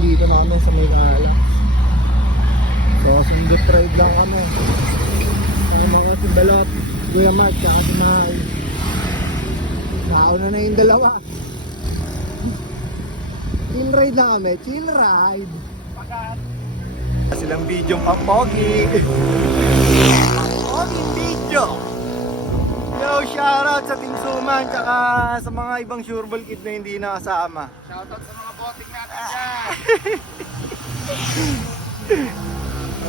dito na kami sa may Kaala. So, sundot ride lang kami. Ang mga si Balot, Kuya Mark, tsaka si Mahal. Nauna na yung dalawa. Chill ride lang kami, chill ride. Silang video pang pogi. Pogi video. Yo, shoutout sa Team Suman tsaka sa mga ibang sureball kid na hindi nakasama. Shoutout sa mga boting natin dyan.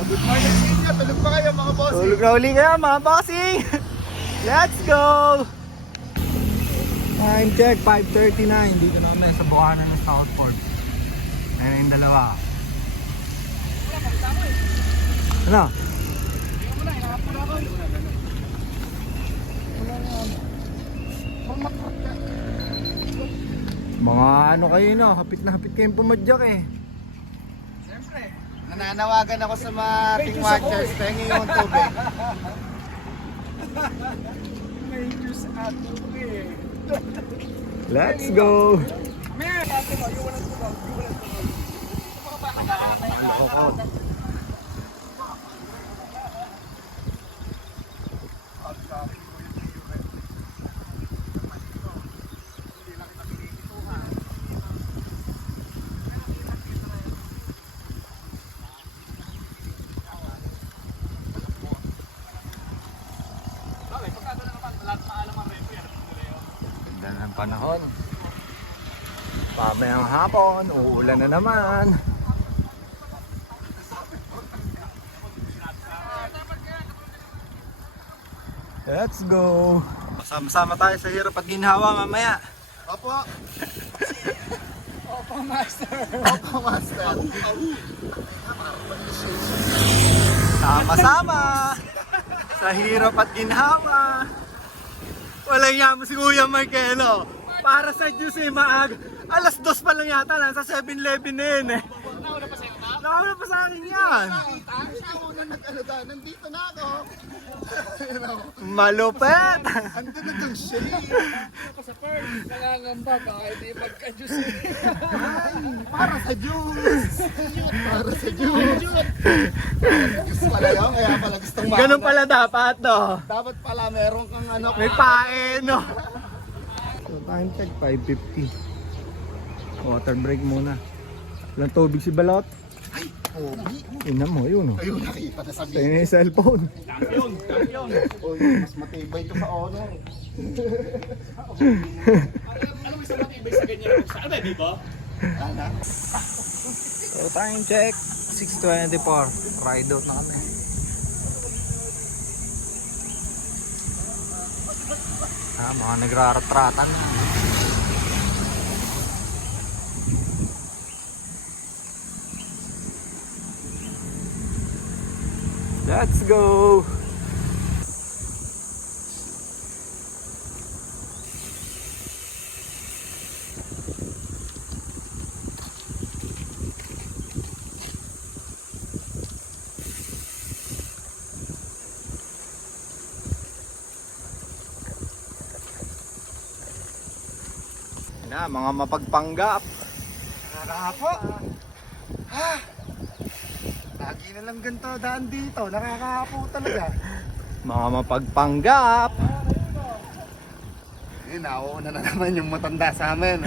Good morning sa inyo. Tulog pa kayo mga bossing. Tulog na uli kayo mga bossing. Let's go! Time check, 5:39. Dito na kami sa buhanan ng Southport. Ayun yung dalawa. Ano? Mga ano kayo no, hapit na hapit kayong pumadyak eh. Siyempre, nananawagan ako sa mga king watchers. Tingin yung tubig. May juice at tubig. Let's go! Ganda ng panahon. Pamayang hapon, uulan na naman. Let's go! Sama-sama tayo sa hirap at ginhawa mamaya. Opo. Opo, master. Opo, master. Sama-sama sa hirap at ginhawa. Walang yaman si Kuya Markelo. Para sa Diyos eh, maaga. Alas 2 pa lang yata, nasa 7-Eleven na yun eh. Nauna pa sa'yo na? Nauna pa sa akin yan. Siya una nag-ano, nandito na ako. Malupet. Andun na dun siya. Ako sa first, nangangamba ka, hindi magka-juice eh. Para sa juice! Para sa juice! Juice pala yun, kaya pala gustong mauna. Ganun pala dapat no. Dapat pala meron kang ano. May pae no. So time check 5:50. Water break muna. Ilang tubig si Balot? Ay, pogi. Ina mo, yun o. Ayun, nakita na sa Tayo na yung cellphone. champion. Oh, mas matibay to sa honor. Ano may sa matibay sa ganyan? Ano ba, di ba? Ano? So time check 6:24. Ride out na kami. Mga nagraratratan. Let's go! Na, mga mapagpanggap. Nakakapo. Lagi na lang ganito daan dito. Nakakapo talaga. Mga mapagpanggap. Nauna na naman yung matanda sa amin.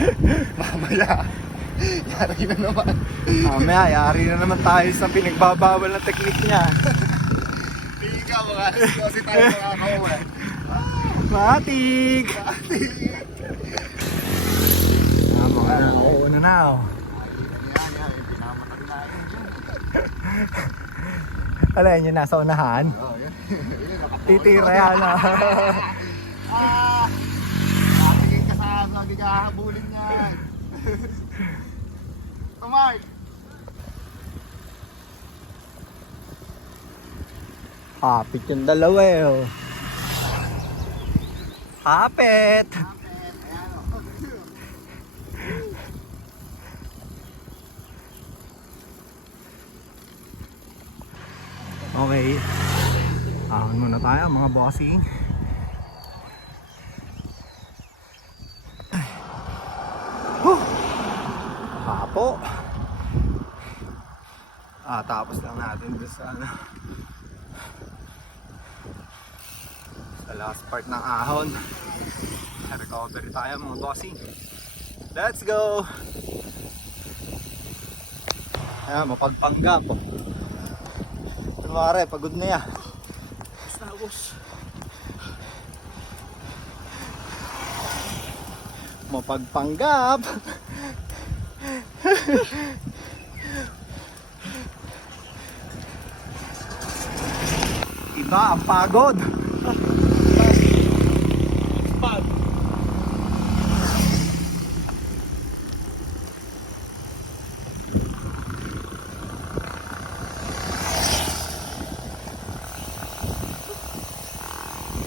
Mamaya. Yari na naman. Mamaya, yari na naman tayo sa pinagbabawal na teknik niya. Hindi ka mga kasi tayo makakauwi. Matig! Mga nauuna na oh. Yan, pinamatag na yun. Alam yun, nasa unahan. Oh, yan. Titira yan ah. Tingin ka sa lagi ka habulin yan. Mark. Hapit yung dalawa eh oh. Hapit! Okay. Ahon muna tayo mga bossing. Hapo. Tapos lang natin dun sa ano, sa last part ng ahon. Recovery tayo mga bossing. Let's go! Ayan, mapagpanggap. Tumare, pagod na yan. Tapos. Mapagpanggap. Iba ang pagod. Pag.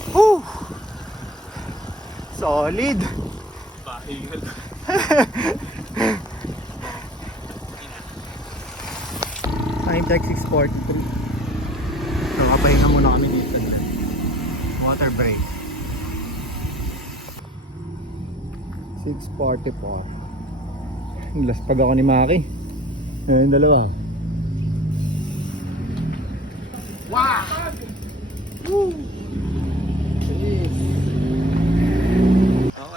Woo! Solid. Bahingal. Time check 6:43. So kapahinga muna kami dito. Water break. 6:44. Laspag ako ni Maki. Ayun dalawa. Wow! Woo!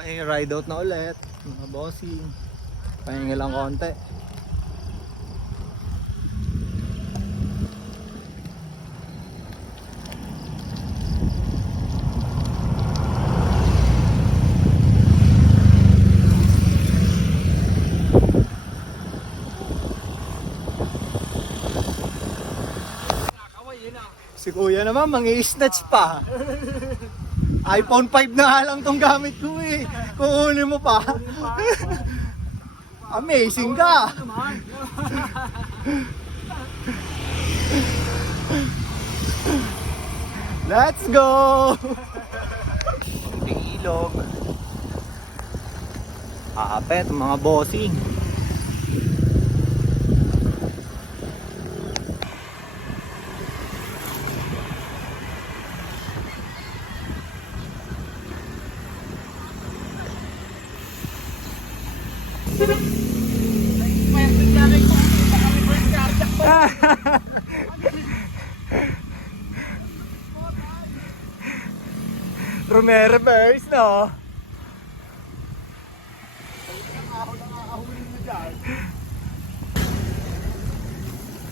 Okay, ride out na ulit. Mga bossing. Pahinga lang konti. Si kuya naman, mangi-snatch pa. iPhone 5 na nga lang tong gamit ko eh. Kukunin mo pa. Amazing ka. Let's go. Kunting ilog. Aapet mga bossing. Reverse no.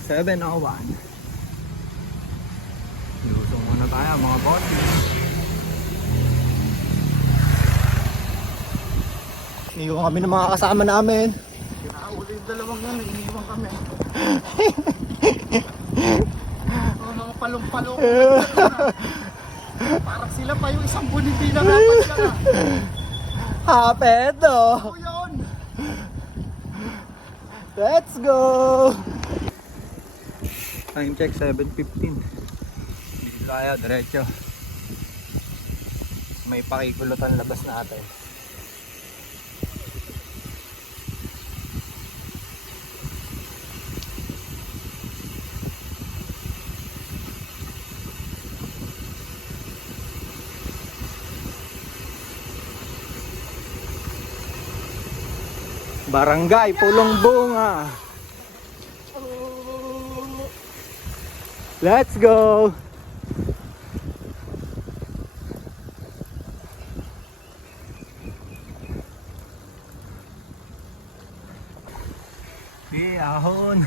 Seven o 1. Lusong muna tayo mga boss. Iwan kami ng mga kasama namin. Uli yung dalawang yan, iniiwan kami. Mga palong-palong. Parang sila pa yung isang buniti na dapat ka. Hapet no. Ano yun? Let's go! Time check 7:15. Dito tayo, diretso. May pakikulutan labas natin. Barangay Pulong Bunga. Let's go. Ahon.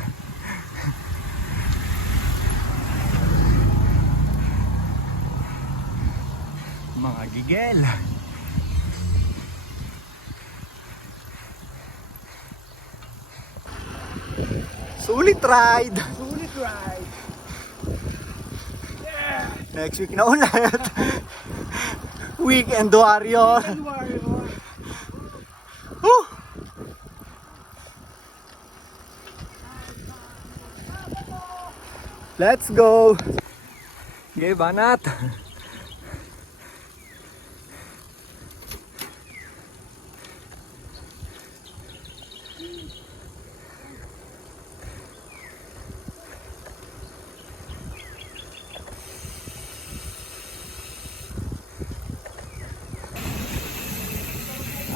Mga gigel. Sulit ride. Sulit ride. Yeah. Next week na ulit. Weekend warrior. Woo! Let's go. Okay, banat.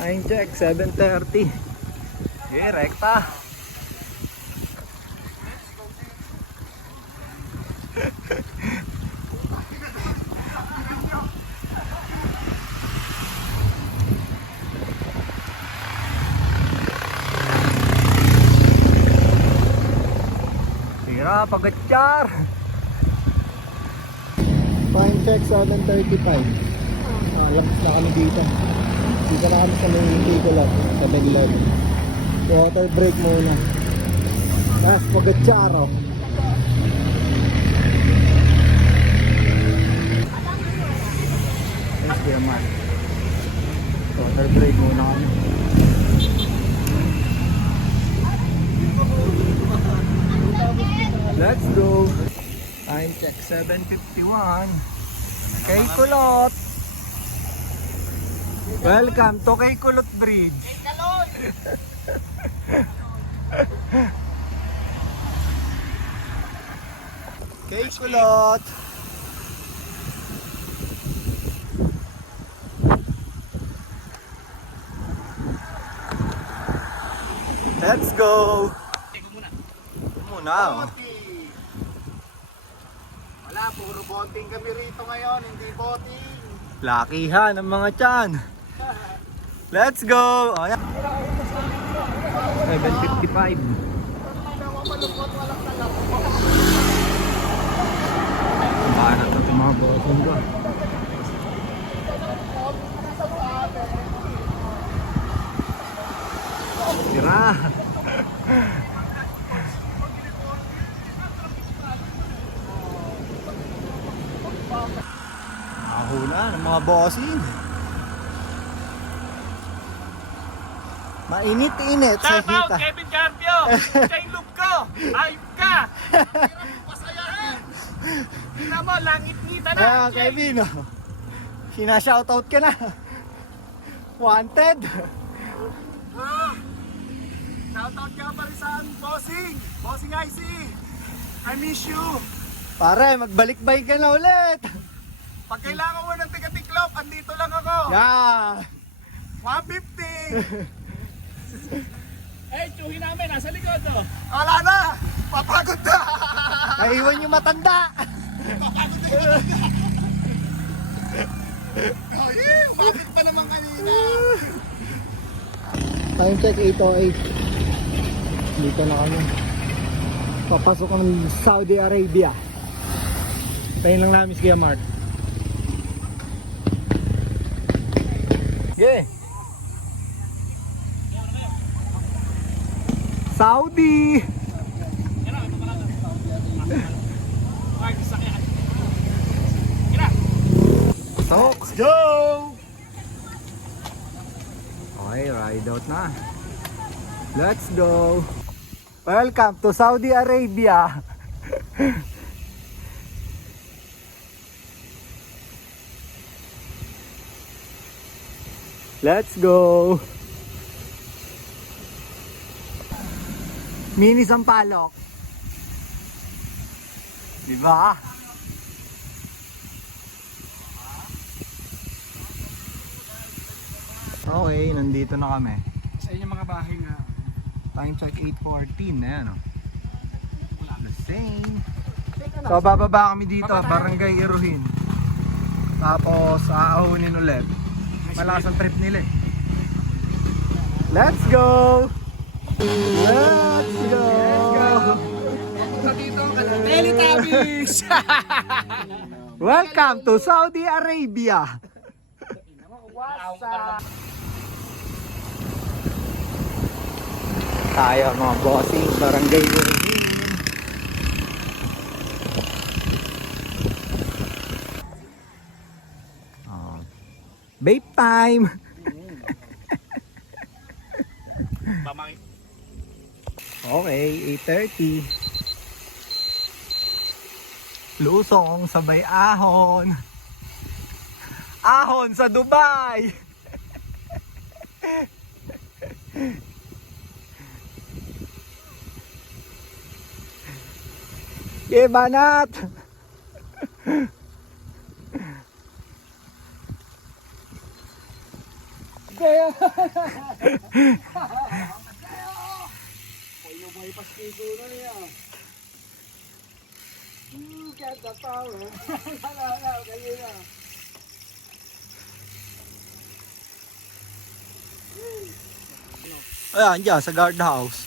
Time check 7:30. Okay, rekta. Tira, pagkatyar! Time check 7:35. Labas na kami dito. Dito na kami sa main Picolot, sa Bedlog. Water break muna. Tapos pagkatsaro. Thanks Kuya Mark. Water break muna kami. Let's go! Time check 7:51. Kay Kulot! Welcome to Kay Kulot Bridge. Kay Kulot! Let's go! Muna oh. Wala, puro bonding kami rito ngayon, hindi boating. Lakihan ang mga tiyan. Let's go! Oh, yeah. 7:55. Para na ito mga bosong ko. Tira! Nakahula ng mga bossing. Mainit-init sa Shout out hita. Kevin Carpio! Chain loop ko! Ayop ka! Tingnan mo, langit-ngita na! Ah, Kevin, oh. Sinashoutout ka na. Wanted. Shoutout ka pa rin saan, bossing! Bossing IC! I miss you! Pare, magbalik-balik ka na ulit. Pag kailangan mo ng tiga-tiklop, andito lang ako! Yeah. 150! Eh, tsuhin namin, nasa likod oh! Wala na! Papagod na! Naiwan yung matanda. Papagod na yung matanda! Oh, yeah! Umabit pa naman kanina! Time check 8:08. Dito na kami. Papasok ng Saudi Arabia. Tayo lang namin si Kuya Mark. Yeah. Saudi. Pasok. Let's go! Okay, ride out na. Let's go. Welcome to Saudi Arabia. Let's go. Mini Sampalok. Diba? Okay, nandito na kami. Sa inyong mga bahay nga. Time check 8:14 na yan, oh. The same. So bababa kami dito, Barangay Iruhin. Tapos aahunin ulit. Malakas ang trip nila eh. Let's go! Let's go! Sa dito ang Teletubbies! Welcome to Saudi Arabia! Tayo mga bossing, Barangay Iruhin. Vape time! Pamangit. Okay, 8:30. Lusong sabay ahon. Ahon sa Dubai! Yeah, banat! Get the power! Kayo na! Ayan, dyan sa guardhouse.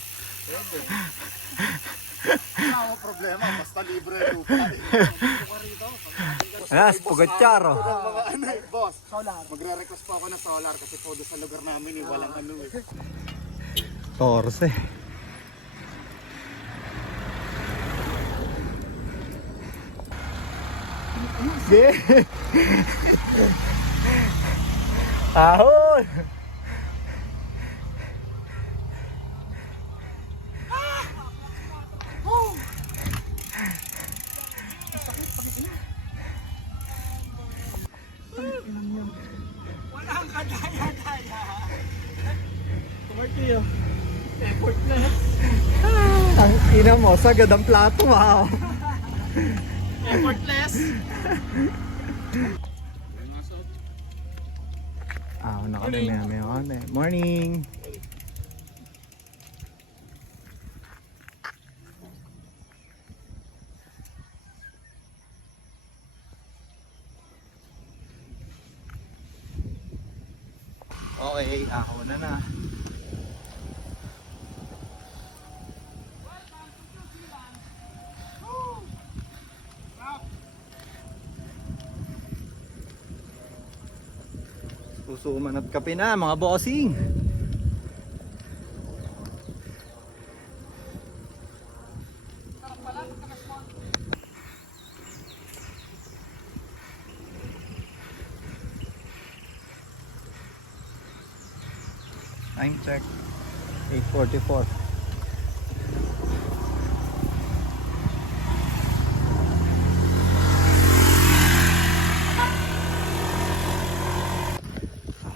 Wala problema, basta libre lupa. Ayan, si Pugatyaro. Mga ano eh, boss. Solar. Magre-request po ako ng solar kasi po doon sa lugar namin eh, walang ano eh. 14. Sige. Ahon. Walang kadaya-daya. Kumartiyo. Effortless. Ang ina mo, sagad ang plato ha. Effortless. Ahon na kami, maya. Morning. Okay, ahon na. Susuman at kape na mga bossing. Time check 8:44.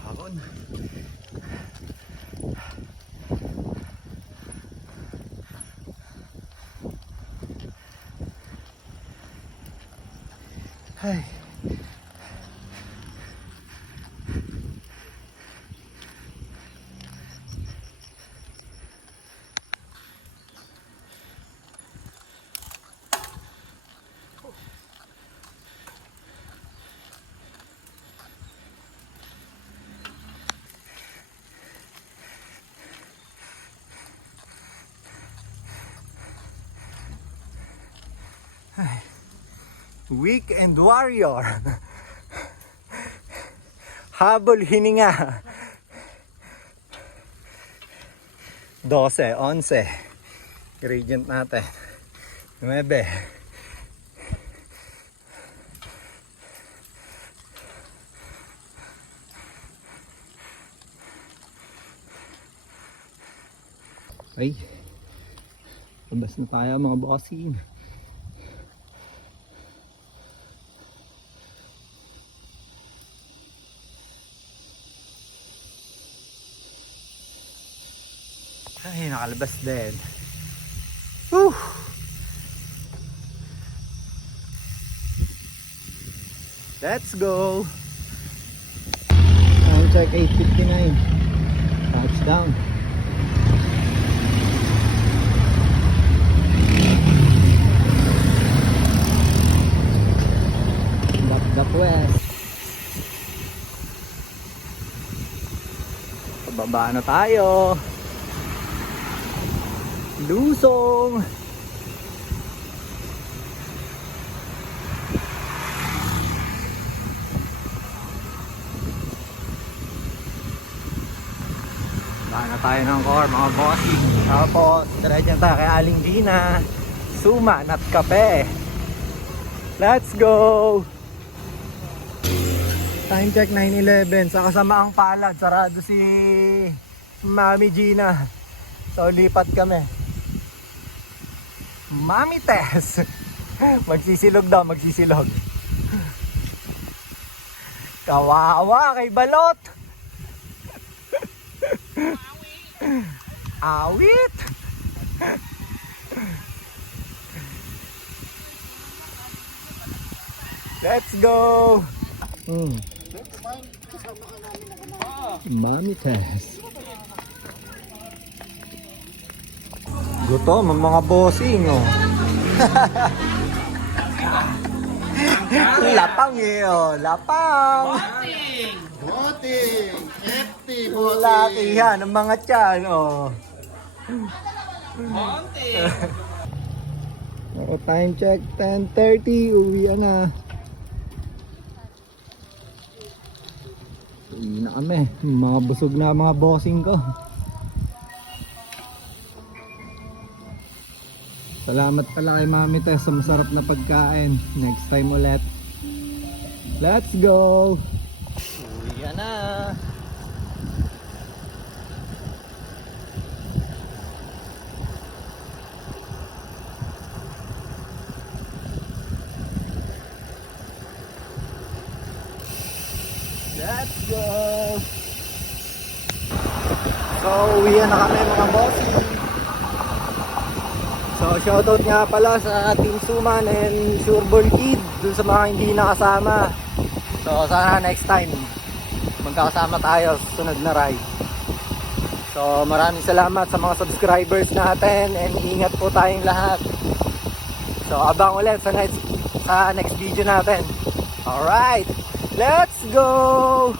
Ahon. Ay. Weekend warrior. Habol hininga. 12, 11. Gradient natin. 9. Ay. Labas na tayo mga bossing. Ay, nakalabas din. Whew! Let's go! Time check 8:59. Touchdown. Back west. Pababa na tayo. Lusong. Bana tayo ng core mga bossing. Tapos diretso tayo kay Aling Gina. Suman at kape. Let's go. Time check 9:11. Sa kasamaang palad, sarado si Mami Gina. So lipat kami. Mami Tess. Magsisilog daw, magsisilog. Kawawa kay Balot. Awit. Let's go. Mami Tess. Gutom ang mga bossing, oh. Lapang eh, oh. Lapang. Boting! FT Laki yan ang mga tiyan, oh. O, time check, 10:30, uwi na. Uwi na kami, mga busog na mga bossing ko. Salamat pala kay Mami Tess sa masarap na pagkain. Next time ulit. Let's go! Uwi na. Let's go! So, uwian na kami mga bossy. So, shoutout nga pala sa Team Suman and Sureball Kid dun sa mga hindi nakasama. So, sana next time magkakasama tayo sa sunod na ride. So, maraming salamat sa mga subscribers natin and ingat po tayong lahat. So, abang ulit sa next video natin. Alright! Let's go!